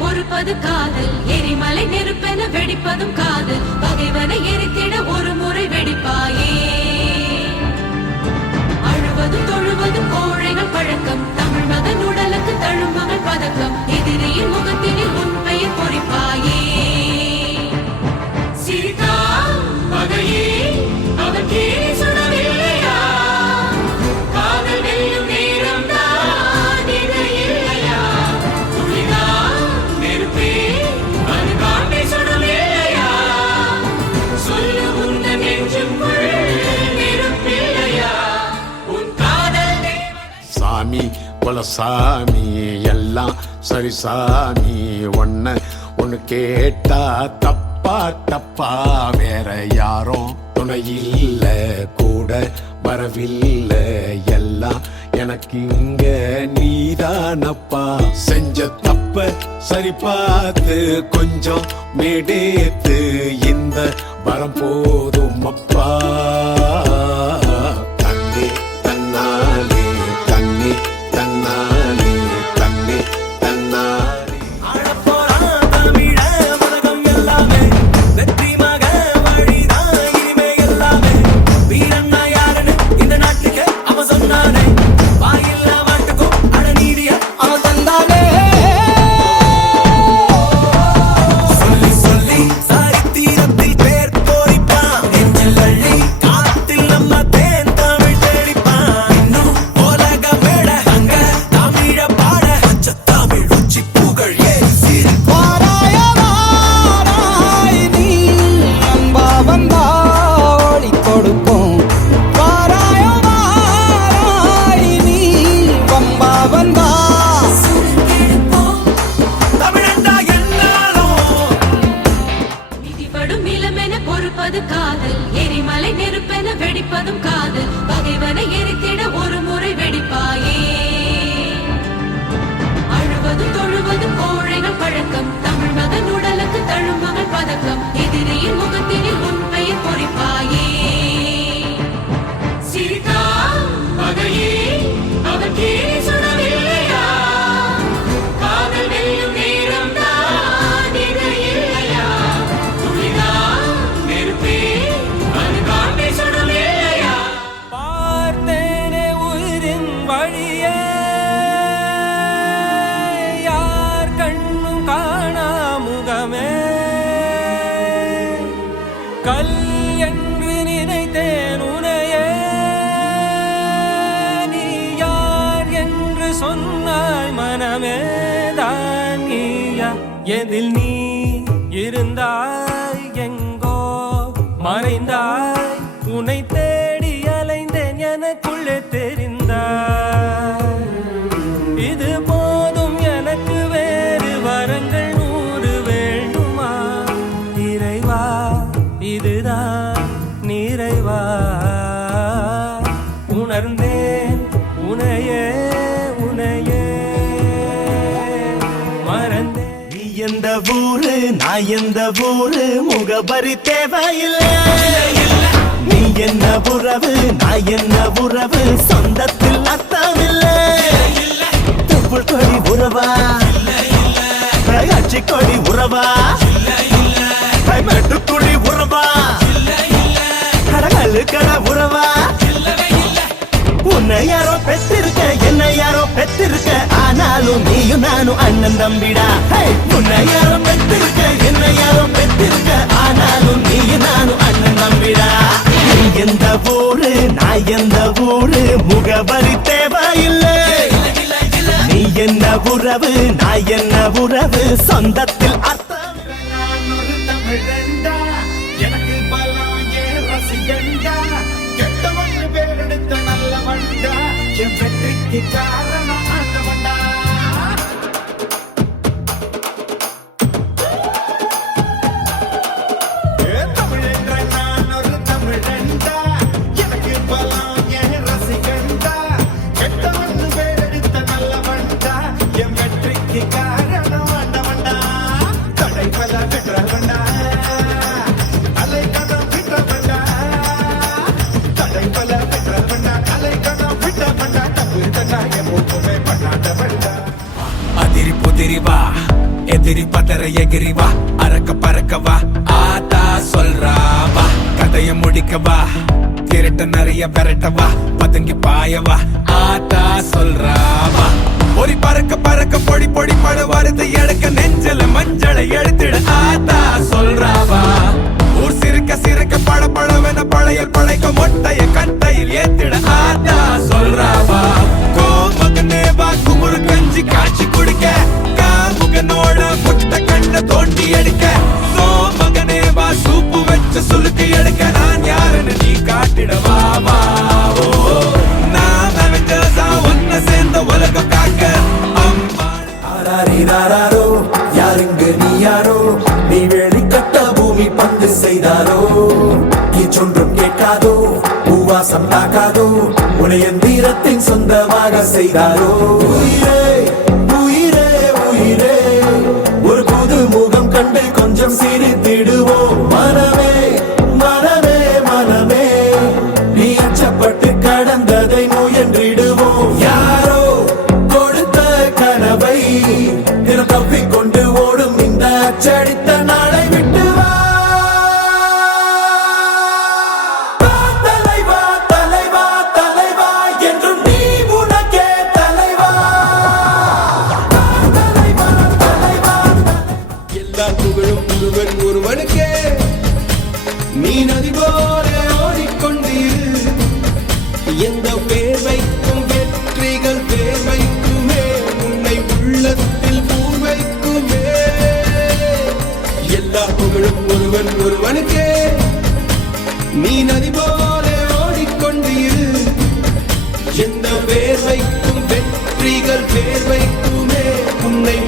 பொறுப்பது காதல், எரிமலை நெருப்பென வெடிப்பதும் காதல். பகைவனை எரித்திட ஒரு முறை வெடிப்பாயே. அழுவதும் தொழுவதும் கோழைகள் பழக்கம், தமிழ் மகன் உடலுக்கு தழும்புகள் பதக்கம். எதிரியின் முகத்தினில் உன் பெயர் பொறிப்பாயே. சீதா பகையே அவன் கேலி சுடவில்லையா? காதல் வெல்லும் நேரம் தான் இது இல்லையா? துளிதா நெருப்பே அது காட்டை சுடவில்லையா? சொல்லு உந்தன் நெஞ்சுக்குள் நெருப்பில்லையா? உன் காதல் சாமி குலசாமி எல்லாம் சரி சாமி, ஒன்னு கேட்டா தப்பா தப்பா, வேற யாரும் துணையில்ல கூட வரவில்லை, எல்லாம் எனக்கு இங்க நீதானப்பா. செஞ்ச தப்ப சரி பார்த்து கொஞ்சம் மேடேத்து, இந்த வரம் போதும் அப்பா. தண்ணி தன்னாலே தண்ணி தன்னாலே தண்ணி தன்னாலே. பொறுப்பது காதல், எரிமலை நெருப்பென வெடிப்பதும் காதல். பகைவனை எரித்திட ஒரு முறை வெடிப்பாயே. அழுவதும் தொழுவதும் கோழைகள் பழக்கம், தமிழ் மகன் உடலுக்கு தழும்புகள் பதக்கம். எதிரியின் முகத்தினில் உன் பெயர் பொறிப்பாயே. சீதா பகையே அவன் கேலி சுடவில்லையா? காதல் வெல்லும் நேரம் தான் இது இல்லையா? துளிதா நெருப்பே அது காட்டை சுடவில்லையா? பார்த்தேனே உயிரின் வழியே, யார் கண்ணும் காணா முகமே. கல் என்று நினைத்தேன் உனையே, நீ யார் என்று சொன்னாய் மனமே. தான் நீயா? எதில் நீ இருந்தாய், எங்கோ மறைந்தாய். உன்னை தேடி அலைந்தேன், எனக்குள்ளே தெரிந்தாய். இது போதும் எனக்கு, வேறு வரங்கள் 100 வேண்டுமா? இறைவா இதுதான் நிறைவா? உணர்ந்தேன் உனையே உனையே மறந்தேன். நீ எந்த ஊரு நான் எந்த ஊரு, முகபரி தேவையில்லை. நீ என்ன உறவு நான் என்ன உறவு, சொந்தத்தில் அர்த்தமில்லை. தொப்புள் கொடி உறவா, அச்சி கொடி உறவா, மெட்டு துளி உறவா, கடகலு கட உறவா. உன்னை யாரோ பெற்றிருக்க என்னை யாரோ பெற்றிருக்க, ஆனாலும் நீயும் நானும் அண்ணன் தம்பிடா. உன்னை யாரோ பெற்றிருக்க என்னை யாரோ பெற்றிருக்க, ஆனாலும் நீயும் நானும் அண்ணன் தம்பிடா. நீ எந்த ஊரு நான் எந்த ஊரு, முகவரி தேவையில்லை. நீ என்ன உறவு நான் என்ன உறவு, சொந்தத்தில் அர்த்தம். நான் ஒரு தமிழண்டா, எனக்கு பலம் ஏன் ரசிகண்டா. கெட்டவன் பேரெடுத்த நல்லவண்டா, என் வெற்றிக்கு காரணம் ஆண்டவண்டா. தமிழென்ற நான் ஒரு தமிழண்டா, எனக்கு பலம் ஏன் ரசிகண்டா. கெட்டவன் பேரெடுத்த நல்லவண்டா, என் வெற்றிக்கு காரணம் ஆண்டவண்டா. தடை பல பெற்றவண்டா, அலை கதம் விட்டவண்டா. தடை பல பெற்றவண்டா, அலை கதம் விட்டவண்டா. தப்பு தண்டா என் மூக்குமே பண்ணாதவண்டா. அதிரி புதிரி வா எதிரி பதற எகிரி வா அறக்க பறக்க வா ஆத்தா சொல்றா வா கதைய முடிக்க வா திருட்ட நிறைய பெரட்ட வா பதுங்கி பாய வா ஆத்தா சொல்றா வா பொறி பறக்க பறக்க பொடி பொடி பட வருது எடுக்க நெஞ்சல மஞ்சளை எடுத்துட ஆத்தா சொல்றா வா ஊர் சிறுக்க சிறுக்க பட படவென பழைய பழைக்க மொட்டைய கட்டையில் ஏத்திட ஆத்தா சொல்றா வா கோமகனே வா குமுறு கஞ்சி காய்ச்சி குடிக்க காமுகனோட முட்டை கண்ண தோண்டி எடுக்க சோமகனே வா சூப்பு வச்சு சுலுக்கி எடுக்க நான் யாருன்னு நீ காட்டிடவா வா ஓ நான் அவெஞ்சர்ஸா ஒன்ன சேர்ந்த உலகம் காக்க அம்மா ஆராரிராரோ யாருங்க நீ யாரோ நீ வெளிக்கட்ட பூமி பந்து செய்தாரோ இச்சொன்றும் கேட்காதோ பூவாசம் தாக்காதோ உன்னை எந்திரத்தின் சொந்தமாக செய்தாரோ உயிரே உயிரே உயிரே ஒரு புது முகம் கண்டு கொஞ்சம் சிரித்திடுவோம் மனமே மனமே மனமே நீ அச்சப்பட்டு கடந்ததை முயன்றிடுவோம் யாரோ கொடுத்த கனவை தினம் தப்பிக்கொண்டு ஓடும் இந்த அச்சடித்த நாளை விட்டு வா தலைவா தலைவா தலைவா என்றும் நீ உனக்கே தலைவா தலைவா தலைவா எல்லா புகழும் ஒருவன் ஒருவனுக்கே நீ நதி போல ஓடிக்கொண்டீரு எந்த பேர் வைக்கும் வெற்றிகள் பேர் வைக்குமே உன்னை உள்ளத்தில் பூர் வைக்குமே எல்லா புகழும் ஒருவன் ஒருவனுக்கே நீ நதி போல ஓடிக்கொண்டீரு எந்த பேர் வைக்கும் வெற்றிகள் பேர் வைக்குமே உன்னை